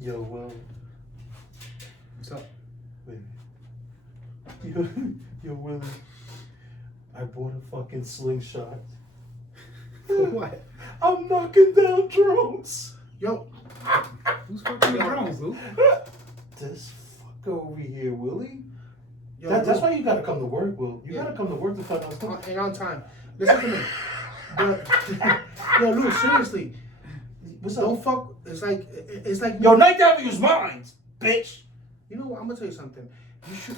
Yo, Will. What's up? Wait. Yo, Willie. I bought a fucking slingshot. For what? I'm knocking down drones. Yo, who's fucking with drones, Lou? This fucker over here, Willie. Yo, That's why you gotta come to work, Will. You Yeah. gotta come to work to find out stuff. Hang on time. Listen to me. But, yo, Lou, seriously. What's Don't up? fuck. It's like. Yo, Ninth Avenue's mine, bitch. You know what? I'm gonna tell you something. You shoot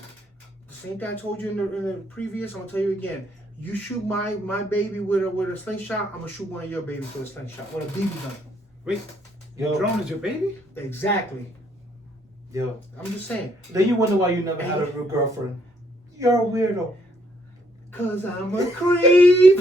the same thing I told you in the previous. I'm gonna tell you again. You shoot my baby with a slingshot. I'm gonna shoot one of your babies with a slingshot with a BB gun. Wait, Yo, drone is your baby? Exactly. yo. I'm just saying. Then you wonder why you never had a real girlfriend. You're a weirdo. Cause I'm a creep.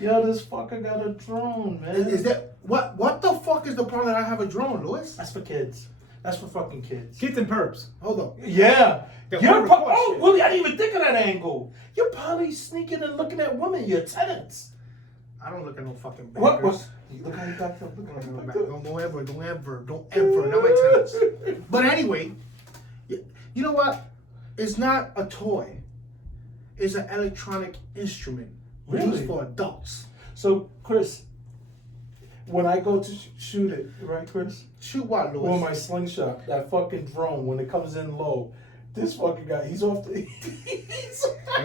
Yo, this fucker got a drone, man. Is that what the fuck is the problem that I have a drone, Louis? That's for kids. That's for fucking kids. Kids and perps. Hold up. Yeah. The You're word oh, record shit. Willie, I didn't even think of that angle. You're probably sneaking and looking at women, your tenants. I don't look at no fucking What? bankers. Look how you backed up. Look how you backed up. Don't ever, not my tenants. But anyway, you know what? It's not a toy. It's an electronic instrument Really? used for adults. So, Chris, when I go to shoot it, right, Chris? Shoot what, Louis? Or my slingshot, that fucking drone, when it comes in low, this fucking guy, he's off the.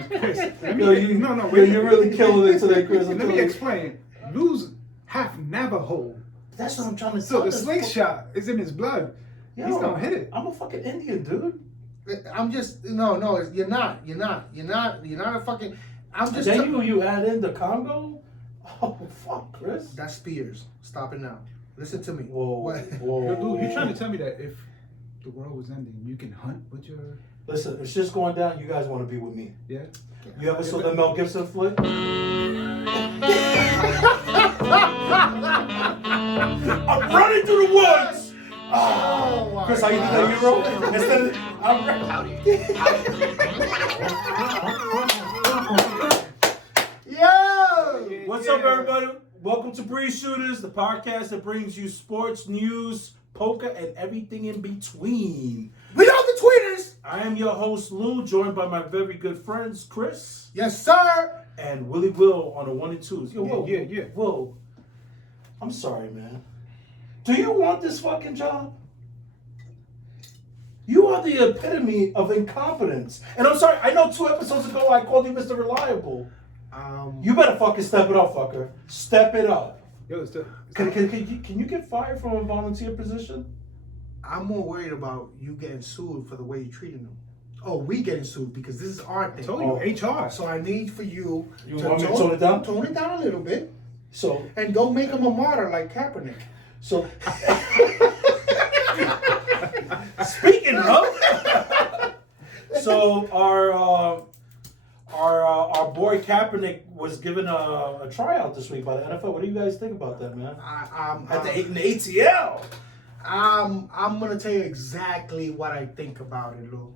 Chris, let Yo, me, you, no, yo, wait. you're really killing it today, Chris. I'm Let me telling you. explain. Lou's half Navajo. That's what I'm trying to So tell the this slingshot is in his blood. Yo, He's gonna hit it. I'm a fucking Indian, dude. I'm just no. You're not a fucking. I'm And just. then you add in the Congo. Oh fuck, Chris. That's Spears. Stop it now. Listen to me. Whoa, What? whoa. Yo, Lou, you're trying to tell me that if the world was ending, you can hunt with your... Listen, it's just going down. You guys want to be with me. Yeah? You ever saw the Mel Gibson flick? I'm running through the woods. Oh, my Chris, how you do God. that Euro? Instead of, I'm Yo! What's up, everybody? Welcome to Breeze Shooters, the podcast that brings you sports, news, poker, and everything in between. We know the tweeters. I am your host, Lou, joined by my very good friends, Chris Yes, sir. and Willie Will on the 1 and 2s. Yo, Will, Yeah. Will, I'm sorry, man. Do you want this fucking job? You are the epitome of incompetence. And I'm sorry, I know 2 episodes ago I called you Mr. Reliable. You better fucking step it up, fucker. Step it up. Yo, it's the... Can you get fired from a volunteer position? I'm more worried about you getting sued for the way you're treating them. Oh, we getting sued because this is our I thing. told you, HR. So I need for you, You want me to tone it down? Tone it down a little bit. So, And don't make him a martyr like Kaepernick. so. Speaking of, so our boy Kaepernick was given a tryout this week by the NFL. What do you guys think about that, man? In the ATL. I'm gonna tell you exactly what I think about it, Lou.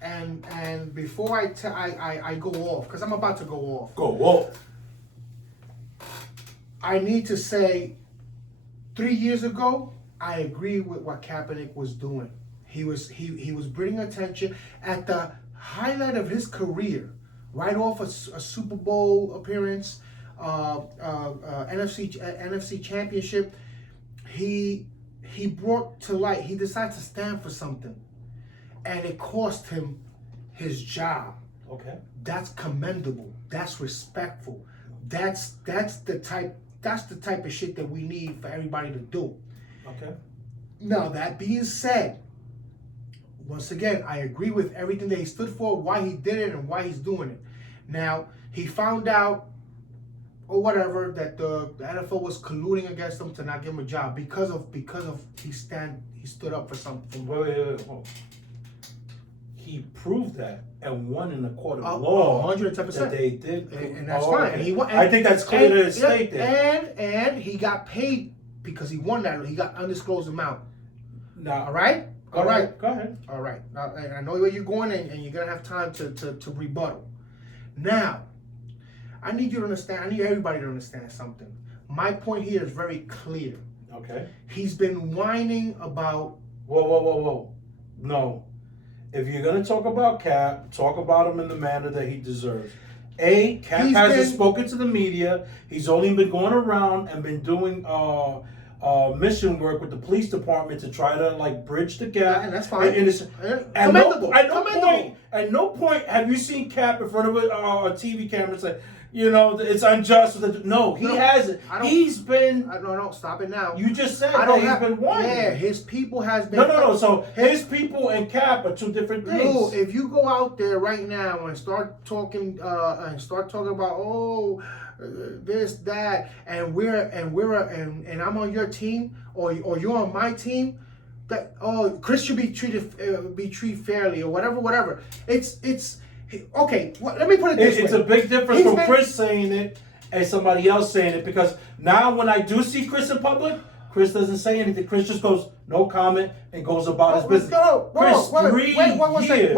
And before I go off, because I'm about to go off, Go, whoa. I need to say 3 years ago, I agree with what Kaepernick was doing. He was bringing attention at the highlight of his career, right off a Super Bowl appearance, NFC Championship. He brought to light. He decided to stand for something, and it cost him his job. Okay. That's commendable. That's respectful. That's the type of shit that we need for everybody to do. Okay. Now, that being said, once again, I agree with everything that he stood for, why he did it, and why he's doing it. Now, he found out, or whatever, that the NFL was colluding against him to not give him a job because of he stood up for something. Wait. Hold on. He proved that and won in the court of law. 110%. That they did, And that's Oh, fine. okay. And he won, I think that's clear to state there. And he got paid because he won that. He got undisclosed amount. Now, All right? Go All right. ahead. Go ahead. All right. Now, I know where you're going, and you're going to have time to rebuttal. Now, I need you to understand. I need everybody to understand something. My point here is very clear. Okay. He's been whining about. Whoa. No. If you're going to talk about Cap, talk about him in the manner that he deserves. Cap hasn't spoken to the media. He's only been going around and been doing mission work with the police department to try to like bridge the gap. And that's fine. At no point have you seen Cap in front of a TV camera and say, it's unjust. No, he hasn't. He's been. No, stop it now. You just said that he's been whining. Yeah, his people has been. No. So his people and Cap are two different things. No, if you go out there right now and start talking about this, that, and I'm on your team or you're on my team, that Chris should be treated fairly or whatever. It's okay. Let me put it this way. It's a big difference from Chris saying it and somebody else saying it, because now when I do see Chris in public, Chris doesn't say anything. Chris just goes, no comment, and goes about his business. Chris, 3 years. One second.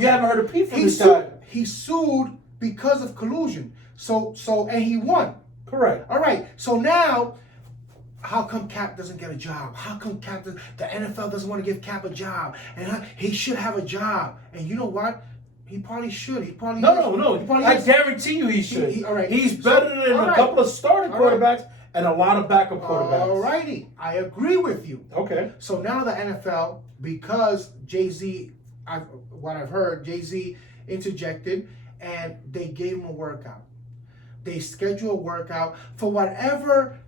You haven't heard a peep from this guy. He sued because of collusion. So and he won. Correct. All right. So now, how come Cap doesn't get a job? How come the NFL doesn't want to give Cap a job? And he should have a job. And you know what? He probably should. He probably no. I guarantee you he should. He's better than a couple of starting quarterbacks and a lot of backup quarterbacks. Alrighty, I agree with you. Okay. So now the NFL, because Jay-Z, what I've heard, Jay-Z interjected and they gave him a workout. They schedule a workout for whatever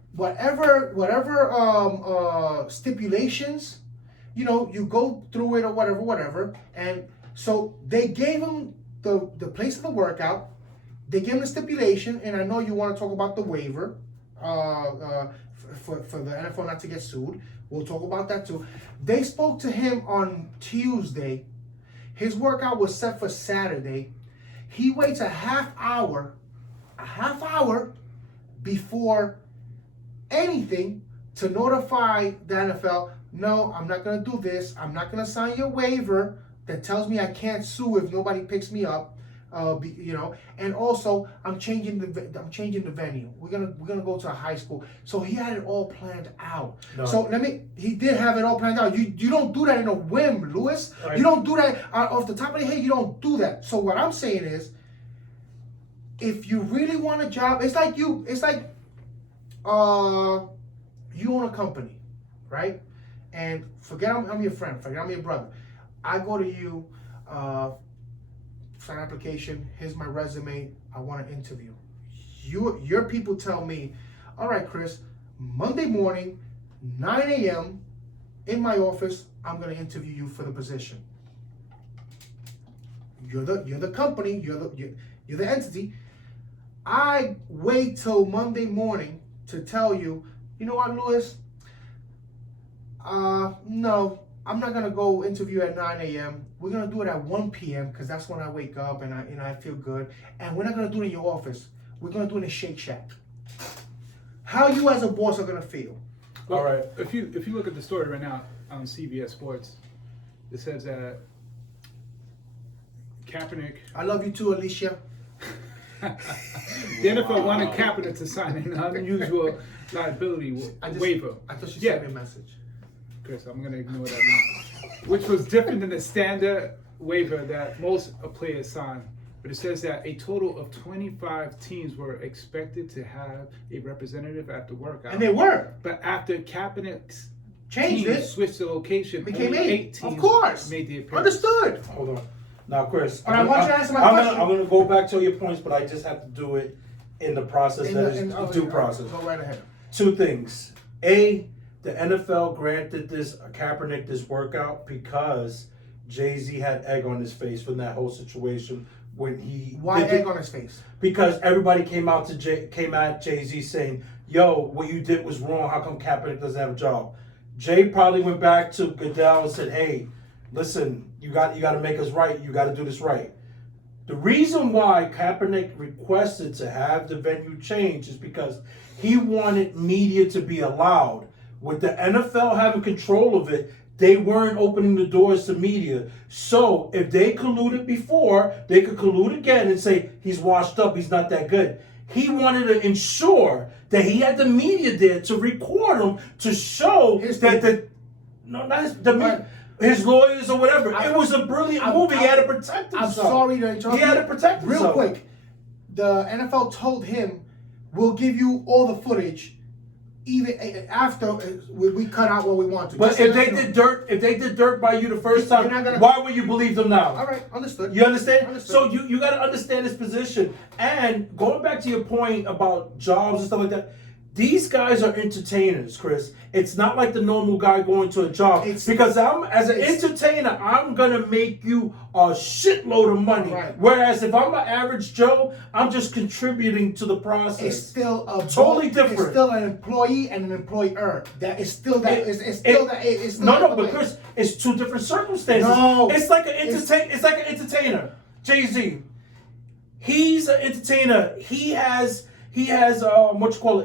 stipulations, you go through it or whatever. And so they gave him the place of the workout. They gave him the stipulation, and I know you want to talk about the waiver for the NFL not to get sued. We'll talk about that too. They spoke to him on Tuesday. His workout was set for Saturday. He waits a half hour before anything to notify the NFL, no, I'm not going to do this. I'm not going to sign your waiver that tells me I can't sue if nobody picks me up. And also I'm changing the venue. We're gonna go to a high school. So he had it all planned out. No. So he did have it all planned out. You don't do that in a whim, Lewis. Right. You don't do that off the top of the head. You don't do that. So what I'm saying is, if you really want a job, it's like you own a company, right? And forget I'm your friend, forget I'm your brother. I go to you, sign application, here's my resume, I want an interview. Your people tell me, all right, Chris, Monday morning, 9 a.m. in my office, I'm gonna interview you for the position. You're the company, you're the entity. I wait till Monday morning to tell you, you know what, Lewis? No, I'm not gonna go interview at 9 a.m. We're gonna do it at 1 p.m. because that's when I wake up and I feel good. And we're not gonna do it in your office. We're gonna do it in a Shake Shack. How you as a boss are gonna feel? Well, all right. If you look at the story right now on CBS Sports, it says that Kaepernick. I love you too, Alicia. The NFL wanted Kaepernick to sign an unusual liability waiver. I thought she sent me a message. Chris, I'm going to ignore that now. Which was different than the standard waiver that most players sign. But it says that a total of 25 teams were expected to have a representative at the workout. And they were. But after Kaepernick's changed team switched the location, it became 8 teams of course. Made the appearance. Understood. Hold on. Now, Chris, I want you to answer my question. I'm going to go back to your points, but I just have to do it in the process the due process. Go right ahead. 2 things. A, the NFL granted Kaepernick this workout because Jay-Z had egg on his face from that whole situation when he. Why egg on his face? Because everybody came at Jay-Z saying, "Yo, what you did was wrong. How come Kaepernick doesn't have a job?" Jay probably went back to Goodell and said, "Hey, listen, you got to make us right. You got to do this right." The reason why Kaepernick requested to have the venue changed is because he wanted media to be allowed. With the NFL having control of it, they weren't opening the doors to media. So if they colluded before, they could collude again and say, he's washed up, he's not that good. he wanted to ensure that he had the media there to record him to show his lawyers or whatever. It was a brilliant move. He had to protect himself. I'm sorry to interrupt. He had to protect himself. Real quick, the NFL told him, "We'll give you all the footage." Even after we cut out what we want to. But if they did dirt by you the first time, why would you believe them now? All right, understood. You understand? Understood. So you got to understand his position. And going back to your point about jobs and stuff like that, these guys are entertainers, Chris. It's not like the normal guy going to a job. Because as an entertainer, I'm gonna make you a shitload of money. Right. Whereas if I'm an average Joe, I'm just contributing to the process. It's still totally different. It's still an employee and an employer. That is still that. It's but Chris, it's two different circumstances. No, it's like an entertainer. Jay-Z. He's an entertainer. He has what you call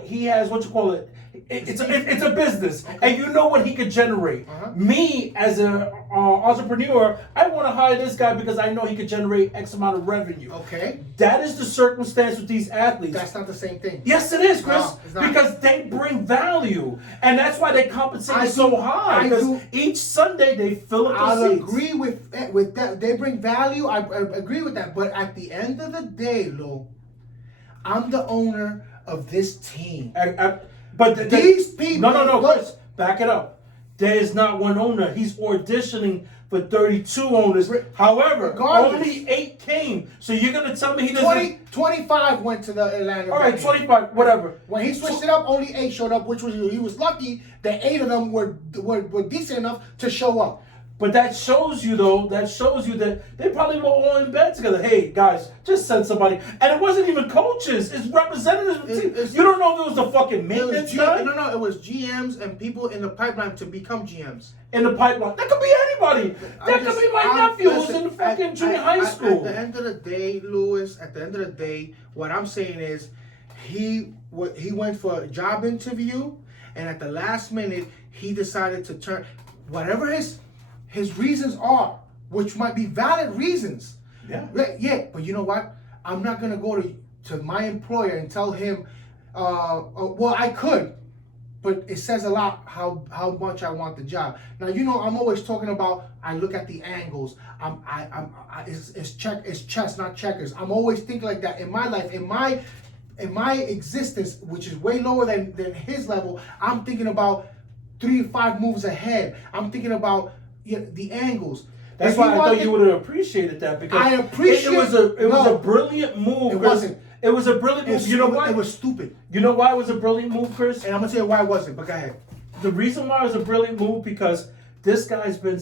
it. It's a business, and you know what he could generate. Me as an entrepreneur, I want to hire this guy because I know he could generate X amount of revenue. Okay, that is the circumstance with these athletes. That's not the same thing. Yes, it is, Chris. No, it's not. Because they bring value, and that's why they compensate so high. Because each Sunday they fill up the seats. I'll agree with that. They bring value. I agree with that. But at the end of the day, Lou, I'm the owner of this team. But these people. No, Chris, back it up. There is not one owner. He's auditioning for 32 owners. However, only 8 came. So you're going to tell me he doesn't... 25 went to the Atlanta. All right, 25, whatever. When he switched it up, only 8 showed up, which was he was lucky that 8 of them were decent enough to show up. But that shows you that they probably were all in bed together. Hey, guys, just send somebody. And it wasn't even coaches. It's representatives of the team. You don't know if it was the fucking maintenance guy? No, it was GMs and people in the pipeline to become GMs. In the pipeline. That could be anybody. That could be my nephew who's in the fucking junior high school. At the end of the day, Lewis, what I'm saying is he went for a job interview, and at the last minute, he decided to turn whatever his reasons are, which might be valid reasons. Yeah. Yeah, but you know what? I'm not gonna go to my employer and tell him. Well, I could, but it says a lot how much I want the job. Now you know I'm always talking about. I look at the angles. It's chess, not checkers. I'm always thinking like that in my life, in my existence, which is way lower than his level. I'm thinking about 3 to 5 moves ahead. I'm thinking about the angles. That's why I thought you would have appreciated that, because I appreciate it was a brilliant move. It wasn't. It was a brilliant move. You know why? It was stupid. You know why it was a brilliant move, Chris? And I'm gonna tell you why it wasn't. But go ahead. The reason why it was a brilliant move, because this guy's been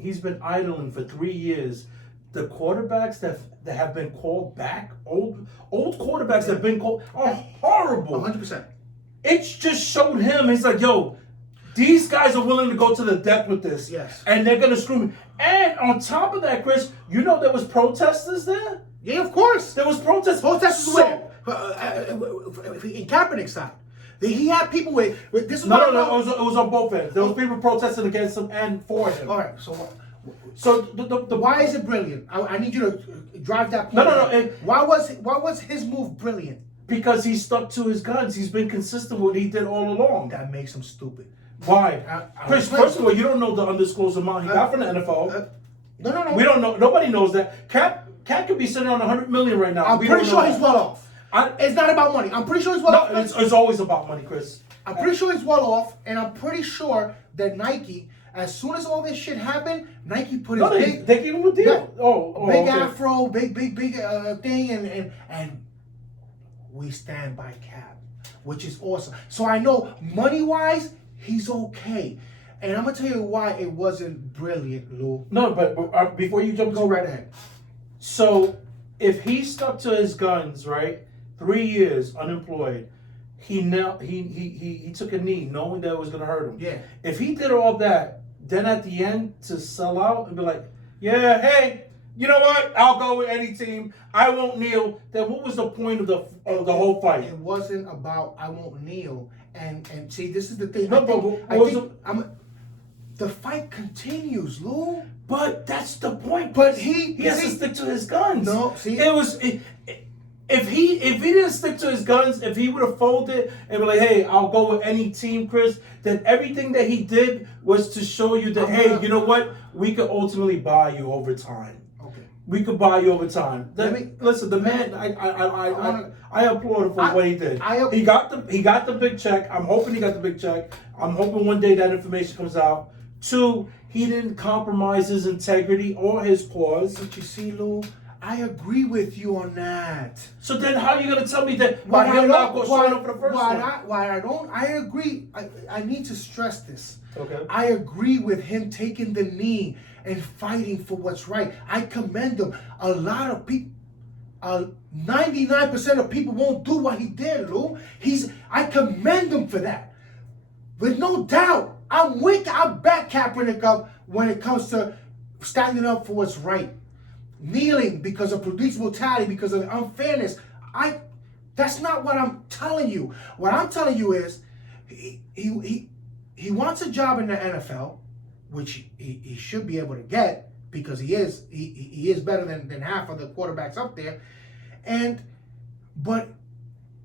he's been idling for 3 years. The quarterbacks that have been called back, old quarterbacks that have been called, are horrible. 100%. It just showed him. He's like, yo. These guys are willing to go to the depth with this. Yes. And they're going to screw me. And on top of that, Chris, you know there was protesters there? Yeah, of course. There was protesters. Protesters in Kaepernick's side. He had people with this. No, it was on both ends. There was people protesting against him and for him. All right, so what? So the why is it brilliant? I need you to drive that point. No. Why was his move brilliant? Because he stuck to his guns. He's been consistent with what he did all along. That makes him stupid. Why? Chris, first of all, you don't know the undisclosed amount he got from the NFL. No. We don't know. Nobody knows that. Cat could be sitting on $100 million right now. I'm pretty sure he's well off. It's not about money. I'm pretty sure he's well off. It's always about money, Chris. I'm pretty sure he's well off, and I'm pretty sure that Nike, as soon as all this shit happened, Nike put his they gave him a deal. Big afro, big thing, and we stand by Cap, which is awesome. So I know money-wise, he's okay. And I'm going to tell you why it wasn't brilliant, Lou. No, but before you jump... Go right ahead. So, if he stuck to his guns, right, 3 years unemployed, he took a knee knowing that it was going to hurt him. Yeah. If he did all that, then at the end to sell out and be like, yeah, hey... You know what? I'll go with any team. I won't kneel. Then what was the point of the whole fight? It wasn't about I won't kneel. And see, this is the thing. The fight continues, Lou. But that's the point. But he has to stick to his guns. No, see, it if he didn't stick to his guns, if he would have folded and be like, hey, I'll go with any team, Chris, then everything that he did was to show you that, hey, you know what? We could ultimately buy you over time. Okay. We could buy you over time. Listen, the let man, I applaud him for what he did. He got the big check. I'm hoping he got the big check. I'm hoping one day that information comes out. 2, he didn't compromise his integrity or his cause. But you see, Lou, I agree with you on that. So then how are you going to tell me that Why you're not going to sign up for the first one? I agree. I need to stress this. Okay. I agree with him taking the knee and fighting for what's right. I commend him. A lot of people, 99% of people won't do what he did, Lou. I commend him for that. With no doubt, I back Kaepernick up when it comes to standing up for what's right. Kneeling because of police brutality, because of unfairness. That's not what I'm telling you. What I'm telling you is he wants a job in the NFL, which he should be able to get because he is better than half of the quarterbacks up there. But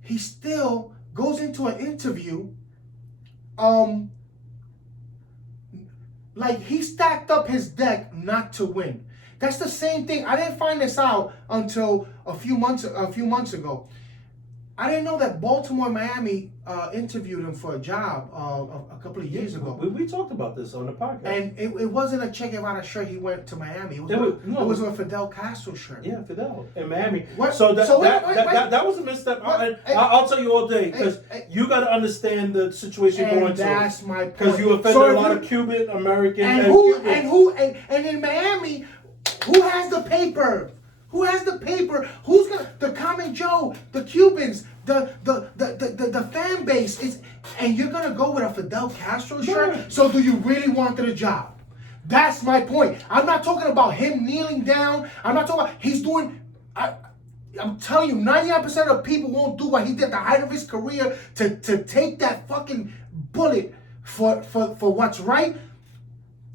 he still goes into an interview like he stacked up his deck not to win. That's the same thing. I didn't find this out until a few months ago. I didn't know that Baltimore and Miami interviewed him for a job a couple of years ago. We talked about this on the podcast. And it wasn't a Che Guevara shirt he went to Miami. It was a Fidel Castro shirt. Yeah, Fidel in Miami. What? So wait. that was a misstep. I'll tell you all day because you got to understand the situation you're going through. That's my point. Because you offended a lot of Cuban Americans. And in Miami, who has the paper? Who has the paper? Who's gonna the common Joe, the Cubans, the fan base is, and you're gonna go with a Fidel Castro shirt? Right. So do you really want the job? That's my point. I'm not talking about him kneeling down. I'm not talking about he's doing. I'm telling you, 99% of people won't do what he did at the height of his career to take that fucking bullet for what's right.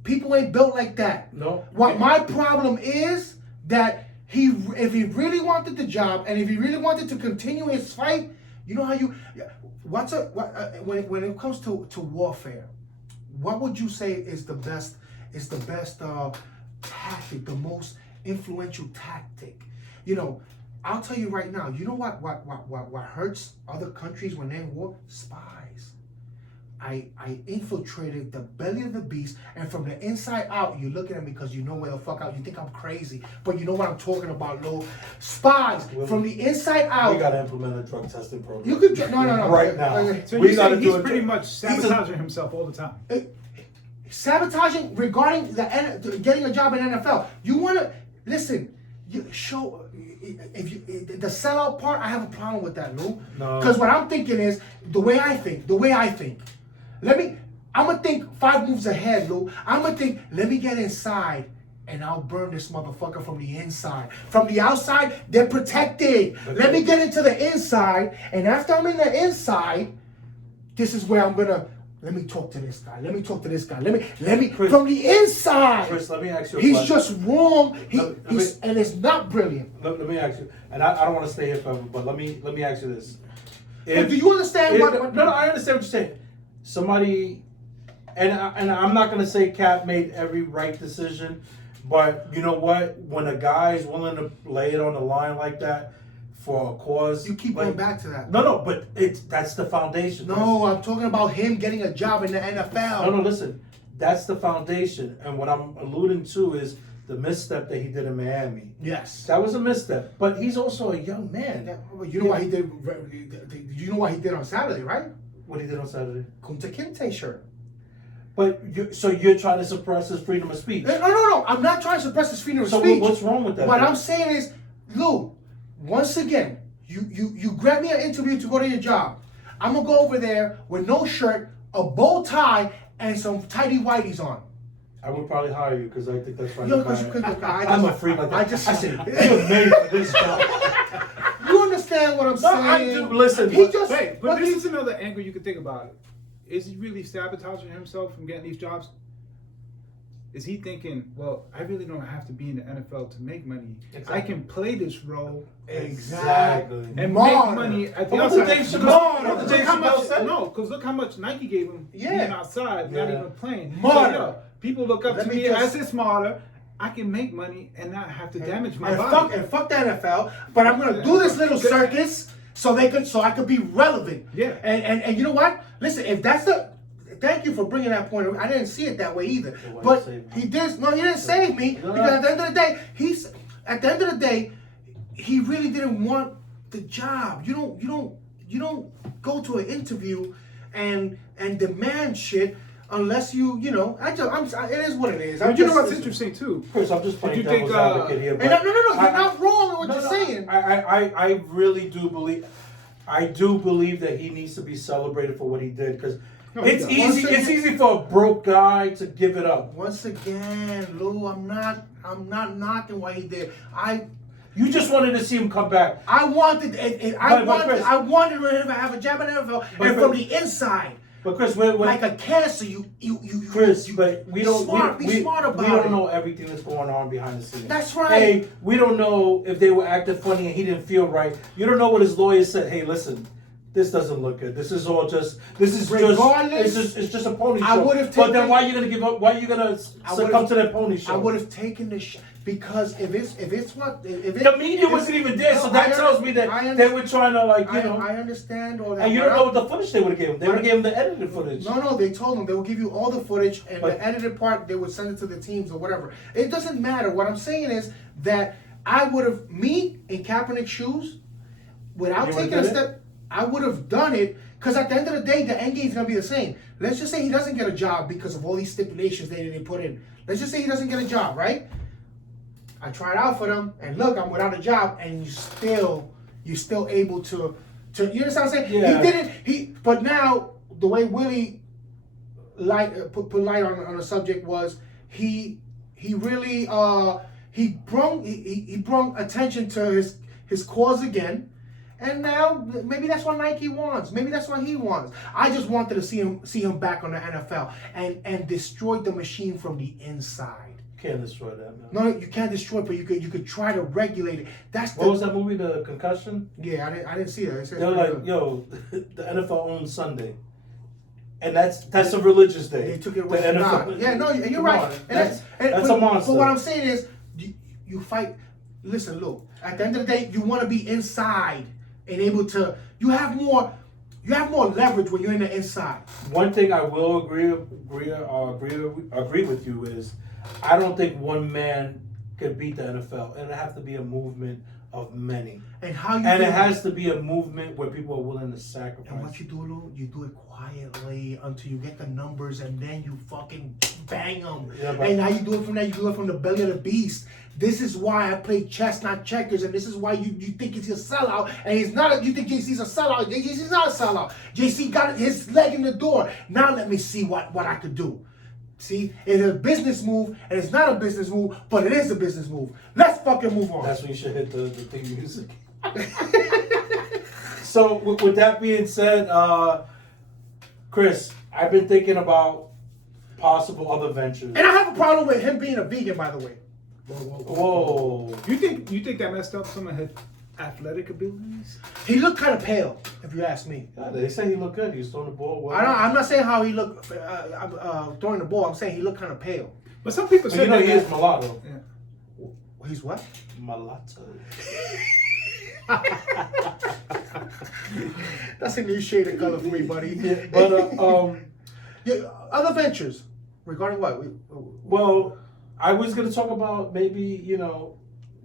People ain't built like that. No. What my problem is that if he really wanted the job and if he really wanted to continue his fight, you know how when it comes to warfare, what would you say is the best tactic, the most influential tactic? You know, I'll tell you right now. You know what hurts other countries when they're in war? Spies. I infiltrated the belly of the beast, and from the inside out, you're looking at me because you know where the fuck out. You think I'm crazy, but you know what I'm talking about, Lou. Spies from the inside out. We gotta implement a drug testing program. You could no right now. So we you gotta say do he's it. pretty much sabotaging himself all the time. Sabotaging regarding getting a job in NFL. You want to listen. You show the sellout part. I have a problem with that, Lou. No. Because what I'm thinking is the way I think. I'm gonna think 5 moves ahead, Lou. I'm gonna think, let me get inside and I'll burn this motherfucker from the inside. From the outside, they're protected. Let me get into the inside, and after I'm in the inside, this is where I'm gonna let me talk to this guy. Let me talk to this guy. Let me Chris, from the inside. Chris, let me ask you a He's question. just wrong. And it's not brilliant. Let me ask you, and I don't want to stay here forever, but let me ask you this. But do you understand what? No, I understand what you're saying. Somebody, and I'm not gonna say Cap made every right decision, but you know what? When a guy is willing to lay it on the line like that for a cause, You keep going back to that. No, but that's the foundation. No, I'm talking about him getting a job in the NFL. No, listen, that's the foundation, and what I'm alluding to is the misstep that he did in Miami. Yes. That was a misstep, but he's also a young man. Yeah, you know what he did? You know what he did on Saturday, right? What he did on Saturday. Kunta Kinte shirt. But you're trying to suppress his freedom of speech. No. I'm not trying to suppress his freedom of So speech. what's wrong with that? What then? I'm saying is, Lou, once again, you grab me an interview to go to your job. I'm gonna go over there with no shirt, a bow tie, and some tidy whities on. I would probably hire you because I think that's right. I'm a freak like that. I said, you're made for this job. You understand what I'm saying? I do. Listen, But this is another angle you could think about it. Is he really sabotaging himself from getting these jobs? is he thinking, well, I really don't have to be in the NFL to make money. Exactly. I can play this role Exactly. and Martyr. make money at the But what outside. Dave Chappelle- Because- what look Dave how Chappelle much- said? No, because look how much Nike gave him Yeah. being outside, not Yeah. even playing. Martyr. So, yo, people look up Let to me me just- as this martyr. I can make money and not have to damage my and body. fuck the NFL, but I'm gonna do this little circus so I could be relevant. Yeah. And you know what? Listen, if that's thank you for bringing that point. I didn't see it that way either. why But you save me? he did. No, he didn't save me No. because at the end of the day, he really didn't want the job. You don't go to an interview and demand shit unless you know. It is what it is. But you know what's interesting too? Chris, I'm just playing Did you think, devil's advocate here. And But no, you're not wrong in what No, you're no, saying. I really do believe. I do believe that he needs to be celebrated for what he did because No, he it's does. easy. It's easy for a broke guy to give it up. Once again, Lou, I'm not knocking what he did. You just wanted to see him come back. I wanted Chris- I wanted him to have a job in the NFL, But and from Chris- the inside, But Chris, when like a cancer, you Chris, you, but we don't. be smart about we don't it. know everything that's going on behind the scenes. That's right. Hey, we don't know if they were acting funny and he didn't feel right. You don't know what his lawyer said. Hey, listen, this doesn't look good. This is all just. This is Regardless, it's just a pony show. I would've But taken- then why are you gonna give up? Why are you gonna succumb to that pony show? I would have taken the because if it's The media wasn't even there, so that tells me that they were trying to I understand all that. And you don't know what the footage they would have given. They would have given the edited footage. No, they told them they will give you all the footage and But- the edited part they would send it to the teams or whatever. It doesn't matter. What I'm saying is that I would have me in Kaepernick's shoes without You taking a would've done step. I would have done it because at the end of the day, the end game is gonna be the same. Let's just say he doesn't get a job because of all these stipulations they put in. Let's just say he doesn't get a job, right? I tried out for them, and look, I'm without a job, and you're still able to you understand what I'm saying? Yeah. He didn't. But now the way Willie put light on the subject was he really he brought attention to his cause again. And now maybe that's what Nike wants. Maybe that's what he wants. I just wanted to see him back on the NFL and destroy the machine from the inside. Can't destroy that, man. No, you can't destroy it, but you could try to regulate it. That's What was that movie, The Concussion? Yeah, I didn't see that. It says They were pretty like, good. yo, the NFL owns Sunday. And that's a religious day. They took it The away. NFL Yeah, no, you're Come right. on. And That's but, a monster. But what I'm saying is, you fight. Listen, look. At the end of the day, you want to be inside and able to. You have more leverage when you're in the inside. One thing I will agree with you is, I don't think one man could beat the NFL. It'll have to be a movement of many. And how you And do it that? has to be a movement where people are willing to sacrifice. And what you do, Lou, you do it quietly until you get the numbers, and then you fucking bang them. Yeah, but- And now you do it from there. You do it from the belly of the beast. This is why I play chess, not checkers, and this is why you think he's a sellout, and he's not. You think JC's a sellout? JC's not a sellout. JC got his leg in the door. Now let me see what I could do. See, it's a business move, and it's not a business move, but it is a business move. Let's fucking move on. That's when you should hit the theme music. So with that being said, Chris, I've been thinking about possible other ventures. And I have a problem with him being a vegan, by the way. Whoa. You think that messed up some of his athletic abilities? He looked kind of pale, if you ask me. Yeah, they say he looked good. He was throwing the ball well. I'm not saying how he looked throwing the ball. I'm saying he looked kind of pale. But some people But say you know that he is mulatto. Yeah. He's what? Mulatto. That's a new shade of color for me, buddy. Yeah, but Yeah, other ventures regarding what? well, I was gonna talk about maybe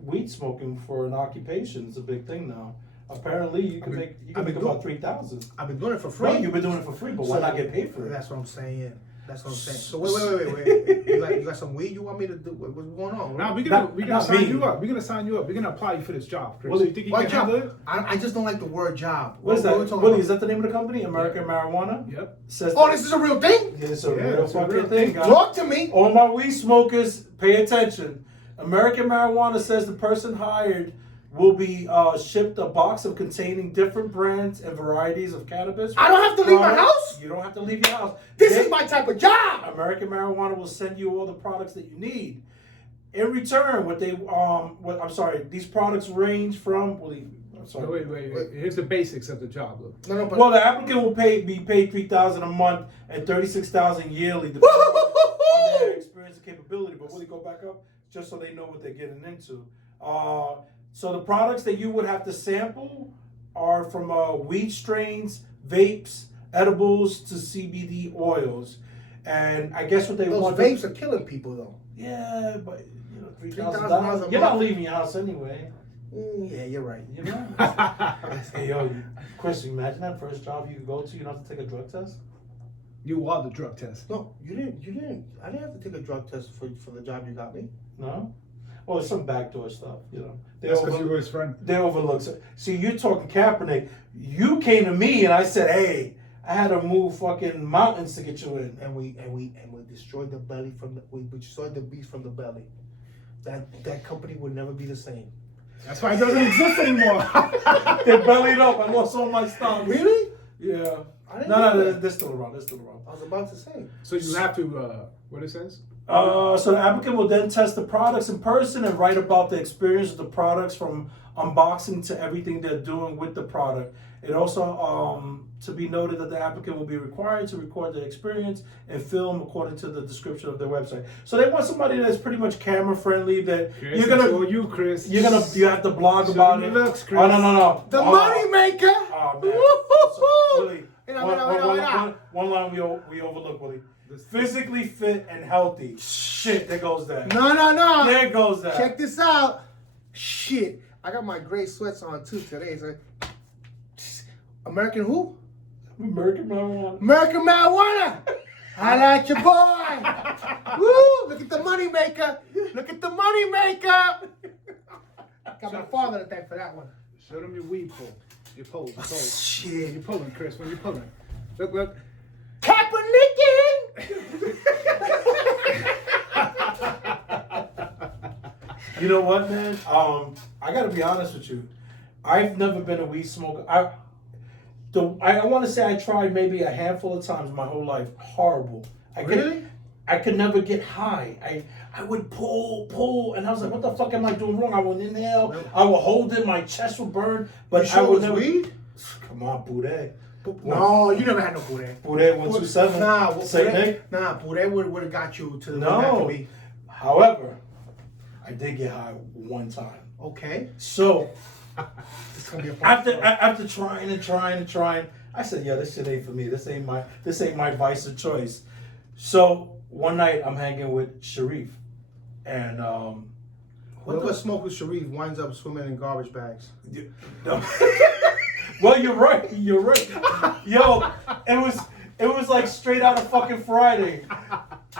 weed smoking for an occupation. It's a big thing now. Apparently, you can make about 3,000. I've been doing it for free. Well, you've been doing it for free, but why not get paid for it? That's what I'm saying. That's what I'm saying. So wait. You got some weed you want me to do? What's going on? Now we're gonna Not sign me. you up. We're gonna sign you up. We're gonna apply you for this job, Chris. Well, So you think you What can job? handle it? I just don't like the word job. What is are we that? talking Willie, about? is that the name of the company? American Marijuana? Yep. Says Oh, this is a real thing? Yeah, it's a Yeah, real it's a fucking real thing, thing. guys. Talk to me. All my weed smokers, pay attention. American Marijuana says the person hired will be shipped a box of containing different brands and varieties of cannabis. I don't have to leave my products. house? You don't have to leave your house. This is my type of job. American Marijuana will send you all the products that you need. In return, these products range from. Wait. Here's the basics of the job. Look. No, but Well, the applicant will be paid $3,000 a month and $36,000 yearly, depending on their experience and capability. But will they go back up just so they know what they're getting into? So the products that you would have to sample are from weed strains, vapes, edibles to CBD oils, and I guess what they those want. vapes are killing people, though. Yeah, but $3,000 $3,000. a You're not month. leaving your house anyway. Yeah, you're right. You know. Hey yo, Chris, imagine that first job you go to. You don't have to take a drug test. You are the drug test. No, you didn't. I didn't have to take a drug test for the job you got me. No. Well, it's some backdoor stuff, you know. That's because you were his friend. They overlook. See, you're talking Kaepernick. You came to me and I said, "Hey, I had to move fucking mountains to get you in." And we destroyed the belly we destroyed the beast from the belly. That company would never be the same. That's why it doesn't exist anymore. They bellied up. I lost all my stuff. Really? Yeah. I didn't know No, that. they're still around. I was about to say. So you have to, what it says? So the applicant will then test the products in person and write about the experience of the products from unboxing to everything they're doing with the product. It also to be noted that the applicant will be required to record their experience and film according to the description of their website. So they want somebody that's pretty much camera friendly. That Chris, you're gonna, you, Chris. you have to blog Show about me it. looks, Chris. Oh no. The money maker. Oh man. So, Willie, Mira. one line we overlook, Willie. Physically fit and healthy. Shit, there goes that. No. There goes that. Check this out. Shit. I got my gray sweats on too today. So American who? American Marijuana. American Marijuana. I like your boy. Woo! Look at the money maker. Look at the money maker. Got my father to thank for that one. Show them your weed pull. Your pole. Shit. You're pulling, Chris. When you're pulling. Look. Kaepernickin! You know what, man? I gotta be honest with you. I've never been a weed smoker. I want to say I tried maybe a handful of times my whole life. Horrible. I could never get high. I would pull, and I was like, what the fuck am I doing wrong? I would inhale, I would hold it, my chest would burn, but You sure I would it was never. weed? Come on, Boudet. No, you never had no Boudet. Boudet 127. Nah, Saint Nick. Boudet would have got you to the No. However, I did get high one time. Okay. So It's gonna be a fun after trying and trying, I said, yeah, this shit ain't for me. This ain't my vice of choice. So one night I'm hanging with Sharif, and Whoever smoked with Sharif winds up swimming in garbage bags. Well, you're right. Yo, it was like straight out of fucking Friday.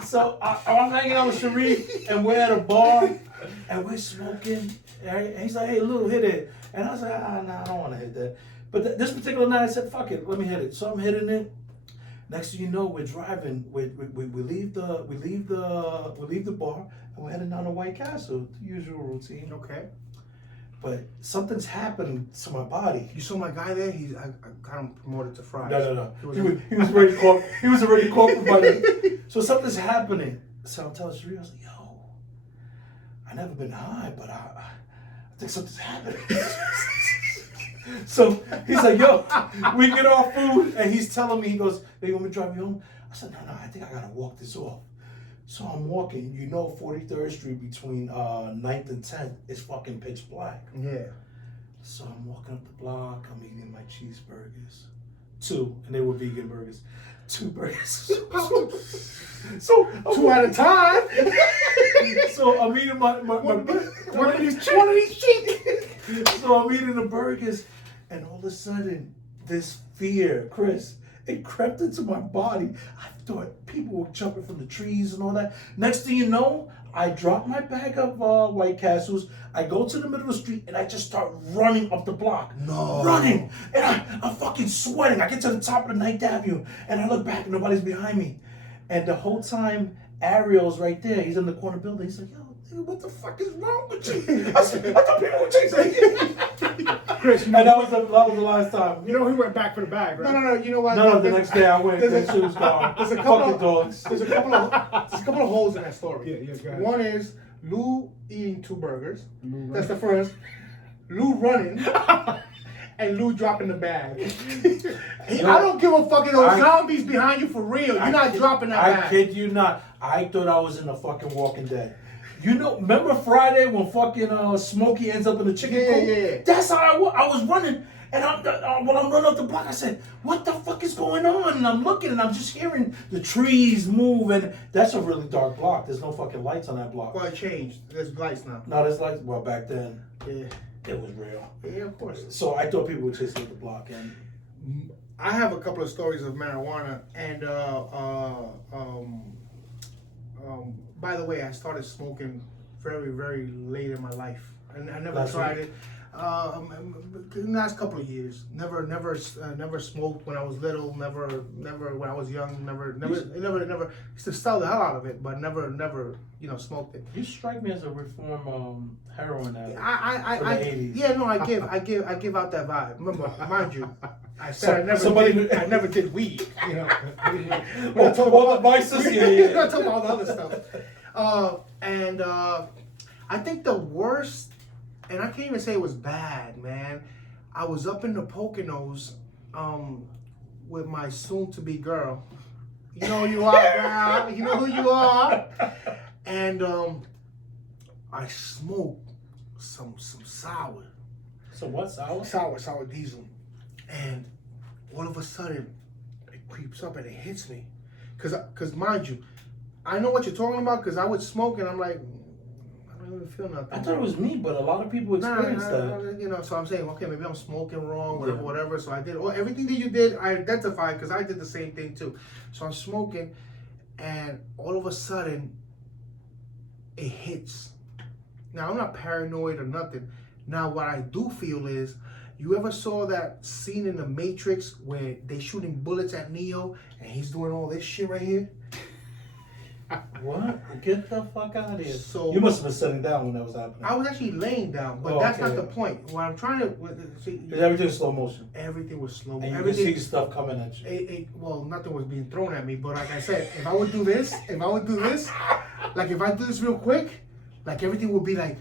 So I'm hanging out with Sharif, and we're at a bar, and we're smoking. And he's like, "Hey, Lou, hit it." And I was like, "Nah, I don't want to hit that." But this particular night, I said, "Fuck it, let me hit it." So I'm hitting it. Next thing you know, we're driving. We leave the bar, and we're heading down to White Castle. The usual routine. Okay. But something's happened to my body. You saw my guy there? I got him promoted to fries. No. He was already corporate by then. So something's happening. So I'm telling Sheree, I was like, yo, I never been high, but I think something's happening. So he's like, yo, we get our food, and he's telling me, he goes, hey, you want me to drive you home? I said, no, I think I gotta walk this off. So I'm walking, 43rd Street between 9th and 10th is fucking pitch black. Yeah. So I'm walking up the block, I'm eating my cheeseburgers. 2, and they were vegan burgers. 2 burgers. So 2 at a time. So I'm eating my One of these cheeks. So I'm eating the burgers, and all of a sudden, this fear, Chris, it crept into my body. I thought people were jumping from the trees and all that. Next thing you know, I drop my bag of White Castles. I go to the middle of the street, and I just start running up the block. No. Running. And I'm fucking sweating. I get to the top of the 9th Avenue, and I look back, and nobody's behind me. And the whole time, Ariel's right there. He's in the corner building. He's like, yo, Nigga, what the fuck is wrong with you? I said, I thought people were chasing. Chris, And that was the last time. you know he went back for the bag, right? No. You know what? No, the next day I went. There's That a- shit was gone. There's a Fuck couple the of dogs. There's a couple of holes in that story. Yeah, go ahead. One is Lou eating 2 burgers. Lou That's the first. Lou running. And Lou dropping the bag. I don't give a fucking those zombies behind you for real. You're not dropping that bag. I kid you not. I thought I was in the fucking Walking Dead. You know, remember Friday when fucking Smokey ends up in the chicken coop? Yeah. That's how I was running. And when I'm running up the block, I said, what the fuck is going on? And I'm looking and I'm just hearing the trees move. And that's a really dark block. There's no fucking lights on that block. Well, it changed. There's lights now. No, there's lights. Well, back then, Yeah. it was real. Yeah, of course. So I thought people would chase me up the block. And I have a couple of stories of marijuana, and by the way, I started smoking very, very late in my life, and I never Last tried week? it. In the last couple of years, never smoked when I was little. Never when I was young. Never. Used to sell the hell out of it, but never, smoked it. you strike me as a reform heroin addict. I From the 80s. yeah, no, I give out that vibe. Remember, mind you, I said Somebody- I never did weed. You know, Well, talk about the vices, yeah. We're not talking about all the other stuff. And I think the worst, and I can't even say it was bad, man. I was up in the Poconos with my soon-to-be girl. You know who you are, girl. You know who you are. And I smoked some sour. So what's our? Sour diesel. And all of a sudden, it creeps up and it hits me. Cause mind you, I know what you're talking about because I would smoke and I'm like, I don't even feel nothing. I thought it was me, but a lot of people experience that. You know, so I'm saying, okay, maybe I'm smoking wrong, Yeah. whatever. So I did everything that you did, I identified because I did the same thing too. So I'm smoking, and all of a sudden, it hits. Now I'm not paranoid or nothing. Now what I do feel is, you ever saw that scene in The Matrix where they shooting bullets at Neo and he's doing all this shit right here? What? Get the fuck out of here. So- you must have been sitting down when that was happening. I was actually laying down, but Oh, that's okay. not the point. What I'm trying to see, Because everything was slow motion. everything was slow. And you can Everything. see stuff coming at you. Well, nothing was being thrown at me, but like I said, if I would do this, like if I do this real quick, like everything would be like,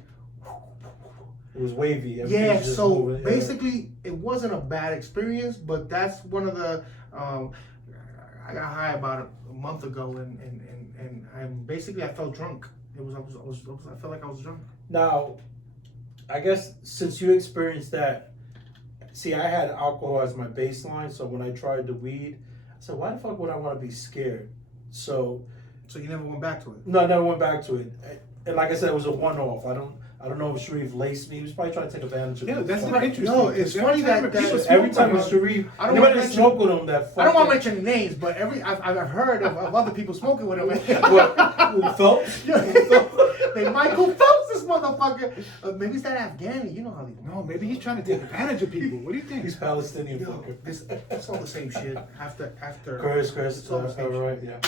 It was wavy. Everything yeah. was just So moving. Yeah. basically, it wasn't a bad experience, but that's one of the. I got high about a month ago, and I felt drunk. I felt like I was drunk. Now, I guess since you experienced that, see, I had alcohol as my baseline, so when I tried the weed, I said, why the fuck would I want to be scared? So you never went back to it. no, I never went back to it. And like I said, it was a one-off. I don't know if Sharif laced me. He was probably trying to take advantage of Yeah, me. that's So- not interesting. No, it's Every funny time that- people that- smoke Every time with it's Sharif, I don't anybody wanna that mention- smoke with him, that I don't want to fucking- mention names, but I've heard of other people smoking with him. What, Phelps? They Michael Phelps, this motherfucker. Maybe it's that Afghani. You know how they. No, maybe he's trying to take advantage of people. What do you think? He's Palestinian Yo, fucker. it's all the same shit. After. Chris, It's all the same all right, yeah.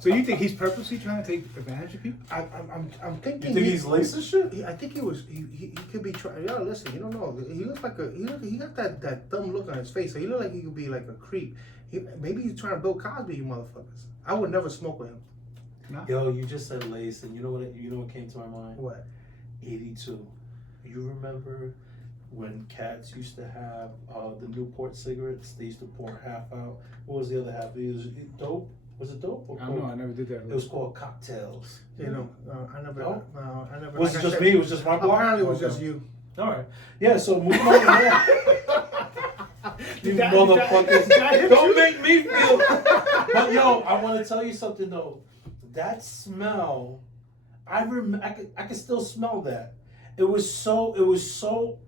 So you think he's purposely trying to take advantage of people? I'm You thinking. think he's lacing shit? I think he was. He could be trying. Yo, listen. You don't know. He looks like a. He got that dumb look on his face. So he look like he could be like a creep. Maybe he's trying to Bill Cosby, you motherfuckers. I would never smoke with him. No. Yo, you just said lace, and you know what came to my mind? What? 82. You remember when cats used to have the Newport cigarettes? They used to pour half out. What was the other half? It was dope. Was it dope or I don't know. I coke? never did that. It was called cocktails. You know, I never. No? No, I never. Was like it I just said, me? It was just my block? Apparently, it was Okay. just you. All right. Yeah. So moving on. Yeah. You motherfuckers! Don't make me feel. But yo, I want to tell you something though. That smell, I could still smell that. It was so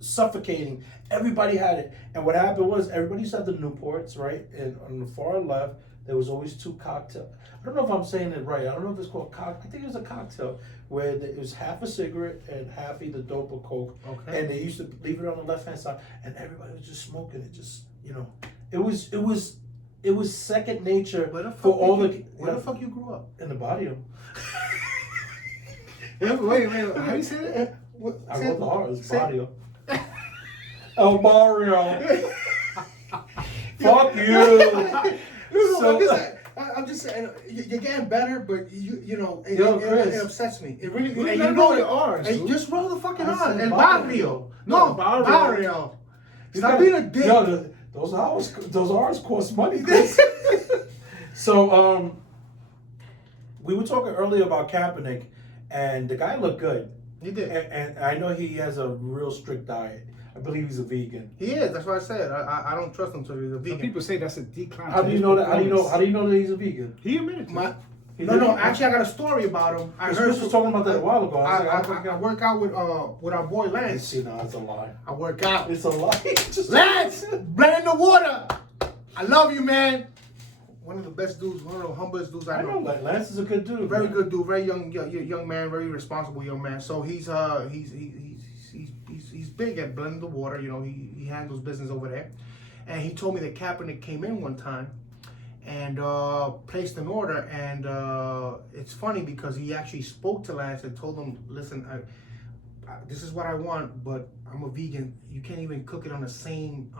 suffocating. Everybody had it, and what happened was everybody used to have the Newports, right? And on the far left, there was always two cocktail. I don't know if I'm saying it right. I don't know if it's called I think it was a cocktail where it was half a cigarette and half either dope or coke. Okay. And they used to leave it on the left hand side, and everybody was just smoking it. Just it was It was second nature Where the fuck for all did the. you, where the fuck you grew up? In the barrio. Wait, how do you say that? I wrote the R's. say- Barrio. El barrio. Fuck you. No, So- I'm just saying, you're getting better, but you know, Yo, Chris. it upsets me. It really, You and gotta you know know your R's, Hey, dude. just roll the fucking I R. said El barrio. barrio. No, No, barrio. barrio. You Stop gotta- being a dick. Yo, those R's cost money, Chris. So, we were talking earlier about Kaepernick, and the guy looked good. He did. And I know he has a real strict diet. I believe he's a vegan. He is. That's what I said. I don't trust him until he's a Some vegan. people say that's a decline. How to do you his know that? How do you know? performance. How do you know that he's a vegan? He admitted to My, it. He no, did? no. Actually, I got a story about him. I Chris heard was talking about that a while ago. I was like, how come I work out with our boy Lance. See, no, it's a lie. I work out. It's a lie. Just- Lance, blend in the water. I love you, man. One of the best dudes. One of the humblest dudes I I know know. Lance is a good dude. Very man. good dude. Very young man. Very responsible young man. So he's big at blending the water. You know, he handles business over there. And he told me that Kaepernick came in one time and placed an order. And it's funny because he actually spoke to Lance and told him, listen, this is what I want, but I'm a vegan. You can't even cook it on the same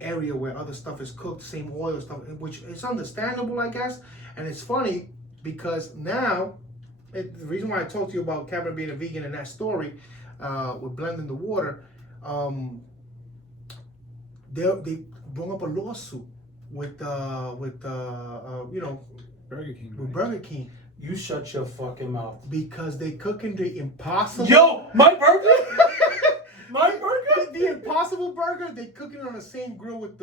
area where other stuff is cooked, same oil stuff, which is understandable, I guess. And it's funny because now, the reason why I talked to you about Kaepernick being a vegan in that story, with blending the water, they brought up a lawsuit with you know, Burger King. with right? Burger King You shut your fucking mouth. because they cooking the impossible. Yo, my burger. My burger. The Impossible Burger, they cook it on the same grill with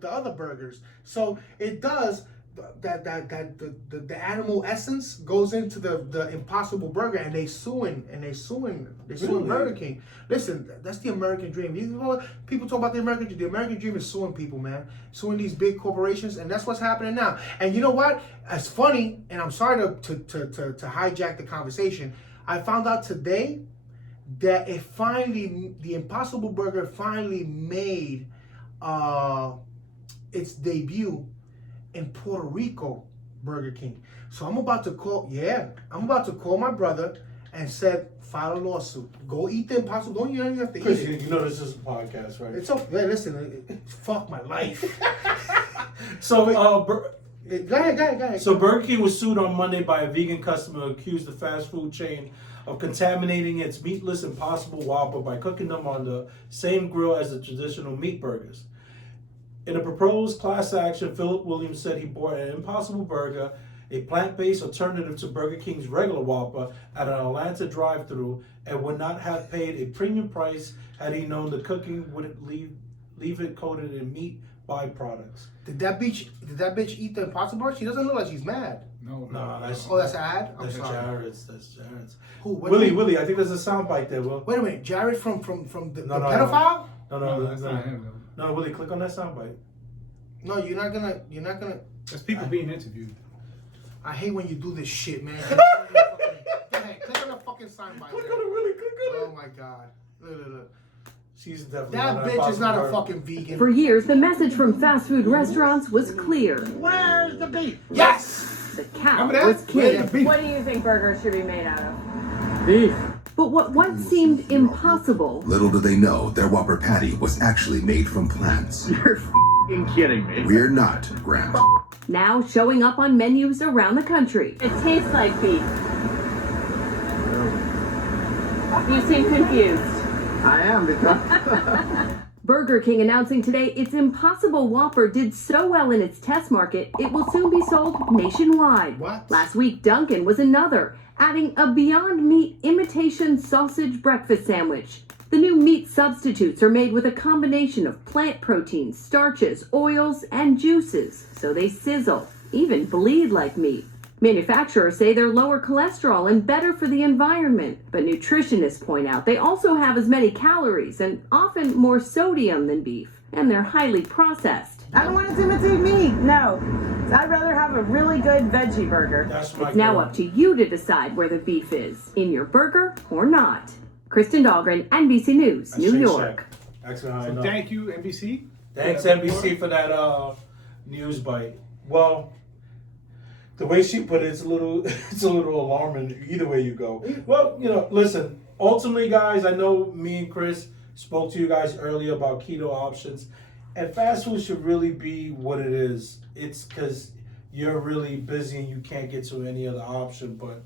the other burgers. So it does the animal essence goes into the Impossible Burger, and they suing Really? Burger King. Listen, that's the American dream. People talk about the American dream. The American dream is suing people, man, suing these big corporations, and that's what's happening now. And you know what? It's funny, and I'm sorry to hijack the conversation. I found out today that the Impossible Burger finally made its debut in Puerto Rico, Burger King. So I'm about to call my brother and said, file a lawsuit. Go eat the Impossible. Don't you have to eat Chris, it. you know this is a podcast, right? It's okay. Hey, listen, fuck my life. So, Go ahead. So Burger King was sued on Monday by a vegan customer who accused the fast food chain of contaminating its meatless Impossible Whopper by cooking them on the same grill as the traditional meat burgers. In a proposed class action, Philip Williams said he bought an Impossible Burger, a plant-based alternative to Burger King's regular Whopper, at an Atlanta drive-thru, and would not have paid a premium price had he known the cooking would leave it coated in meat byproducts. Did that bitch eat the Impossible Burger? She doesn't look like she's mad. No, No, that's That's ad? I'm that's sorry. Jared's. That's Jared's. Who? What Willie, name? Willie, I think there's a soundbite there, Will. Wait a minute, Jared from the No, no, pedophile? No, that's not him. though. No, Willie, click on that soundbite. No, you're not gonna. That's people being interviewed. I hate when you do this shit, man. Go ahead, click on the fucking sign by Click there. on it, Willie, click on Oh it. my god. Look. She's definitely That not bitch is not a Impossible fucking vegan. For years, the message from fast food restaurants was clear. Where's the beef? Yes! The cow Remember that? was Where's king. the beef? What do you think burgers should be made out of? Beef. But what once seemed impossible Little do they know their Whopper patty was actually made from plants. You're f***ing kidding me. We're not, Grant. now showing up on menus around the country. It tastes like beef. You seem confused. I am because Burger King announcing today its Impossible Whopper did so well in its test market, it will soon be sold nationwide. What? Last week, Dunkin' was another, adding a Beyond Meat imitation sausage breakfast sandwich. The new meat substitutes are made with a combination of plant proteins, starches, oils, and juices, so they sizzle, even bleed like meat. Manufacturers say they're lower cholesterol and better for the environment, but nutritionists point out they also have as many calories and often more sodium than beef, and they're highly processed. I don't want it to imitate me. No. I'd rather have a really good veggie burger. That's my It's now girl. up to you to decide where the beef is, in your burger or not. Kristen Dahlgren, NBC News, That's New Shake York. Shack. Actually, I So know. thank you, NBC. Thanks Yeah, NBC for that news bite. Well, the way she put it, it's a little alarming either way you go. Well, listen. Ultimately, guys, I know me and Chris spoke to you guys earlier about keto options, and fast food should really be what it is. It's because you're really busy and you can't get to any other option, but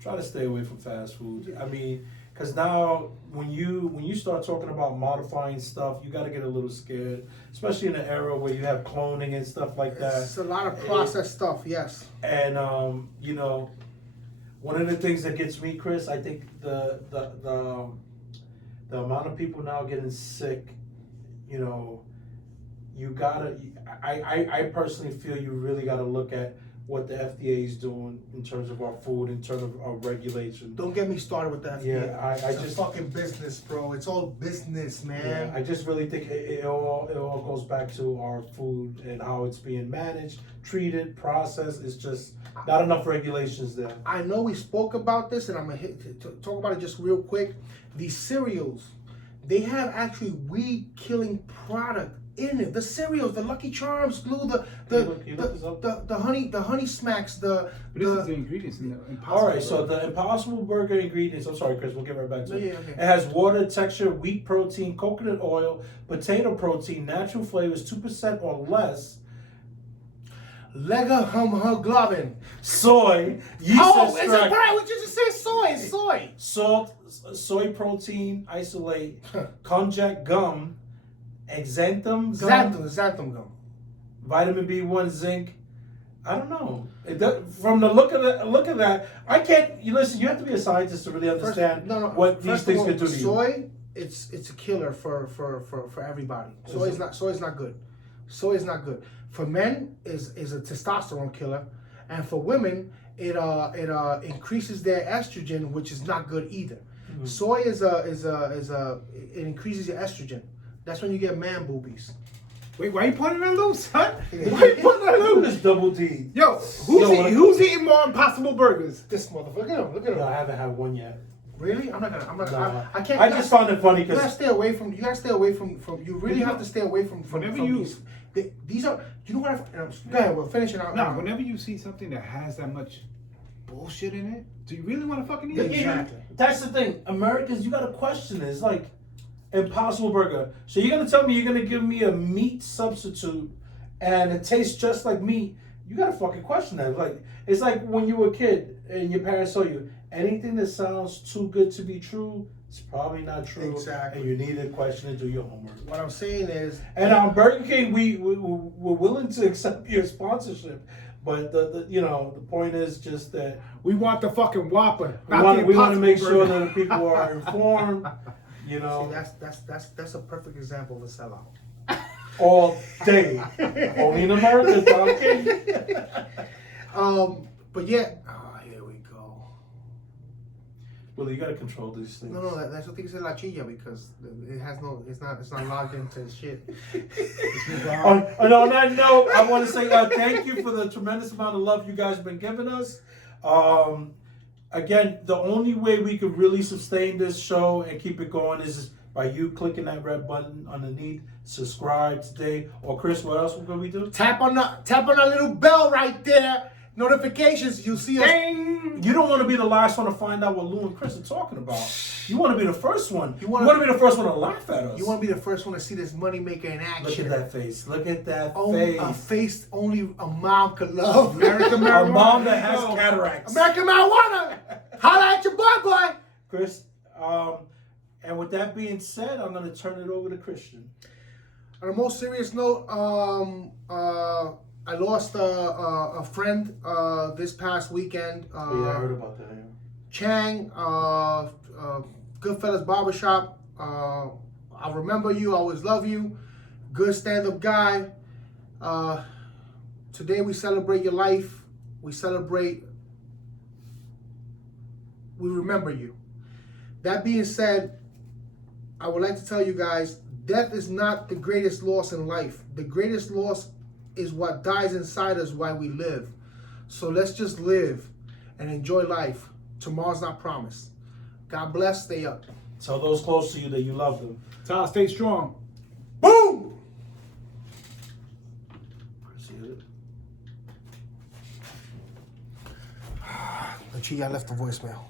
try to stay away from fast food. I mean, because now when you start talking about modifying stuff, you got to get a little scared, especially in an era where you have cloning and stuff like that. It's a lot of processed stuff, yes. And one of the things that gets me, Chris, I think the amount of people now getting sick, you gotta. I personally feel you really gotta look at what the FDA is doing in terms of our food, in terms of our regulation. Don't get me started with that. Yeah, I it's just a fucking business, bro. It's all business, man. Yeah, I just really think it all goes back to our food and how it's being managed, treated, processed. It's just not enough regulations there. I know we spoke about this, and I'm gonna talk about it just real quick. These cereals, they have actually weed-killing product in it. The cereals, the Lucky Charms, glue, the honey smacks, But this is the ingredients in the Impossible. All right, so Burger. the Impossible Burger ingredients. I'm sorry, Chris. We'll get right back to it. Yeah, okay. It has water, texture, wheat protein, coconut oil, potato protein, natural flavors, 2% or less, Lega hemoglobin. soy, yeast Oh, is it extract, right? What you just say? Soy. It's soy. salt, soy protein isolate, konjac gum, xanthan gum, Xanthan gum. vitamin B1, zinc. I don't know. From the look of that, I can't. You listen. You have to be a scientist to really understand what these First of things all, can do to you. soy, it's a killer for everybody. Soy is not good. Soy is not good. For men, is a testosterone killer, and for women, it increases their estrogen, which is not good either. Mm-hmm. Soy it increases your estrogen. That's when you get man boobies. Wait, why you pointing that loose, son? Yeah. Why you pointing that Look at loose? this double D. Yo, who's eating more Impossible Burgers? This motherfucker, look at him. No, I haven't had one yet. Really? I'm not gonna. No. I can't. I just found it funny You gotta because stay away from. You gotta stay away from. You really have to stay away from. Whenever from you- these are. You know what? Go ahead. We'll finish it out. Nah, whenever you see something that has that much bullshit in it, do you really want to fucking eat Yeah, it? exactly. that's the thing. Americans, you gotta question it. It's like Impossible Burger. So you're gonna tell me you're gonna give me a meat substitute and it tastes just like meat? You gotta fucking question that. Like it's like when you were a kid and your parents told you anything that sounds too good to be true, it's probably not true. Exactly. And you need to question and do your homework. What I'm saying is. And on Burger King, we're willing to accept your sponsorship, but the point is just that We want the fucking Whopper. we want to make sure that the people are informed. See, that's a perfect example of a sellout. All day, only in America, talking. But yeah. Oh, here we go. Well, you gotta control these things. No, that's what they say La Chilla because it has no. It's not logged into shit. On that note, I want to say thank you for the tremendous amount of love you guys have been giving us. Again, the only way we could really sustain this show and keep it going is by you clicking that red button underneath, subscribe today. Or Chris, what else will we do? Tap on that little bell right there. Notifications. You see us. Ding! You don't want to be the last one to find out what Lou and Chris are talking about. You want to be the first one. You want wanna- to be the first one to laugh at us. You want to be the first one to see this money maker in action. Look at that face. Look at that Only face. a face only a mom could love. American A marijuana. mom that has Yo. cataracts. American marijuana. Holla at your boy. Chris, and with that being said, I'm going to turn it over to Christian. On a more serious note, I lost a friend this past weekend. Yeah, I heard about that. Yeah. Chang, Goodfellas Barbershop. I remember you. I always love you. Good stand-up guy. Today we celebrate your life. We remember you. That being said, I would like to tell you guys, death is not the greatest loss in life. The greatest loss is what dies inside us while we live. So let's just live and enjoy life. Tomorrow's not promised. God bless. Stay up. Tell those close to you that you love them. Tyler, stay strong. Boom! Chi, I left a voicemail.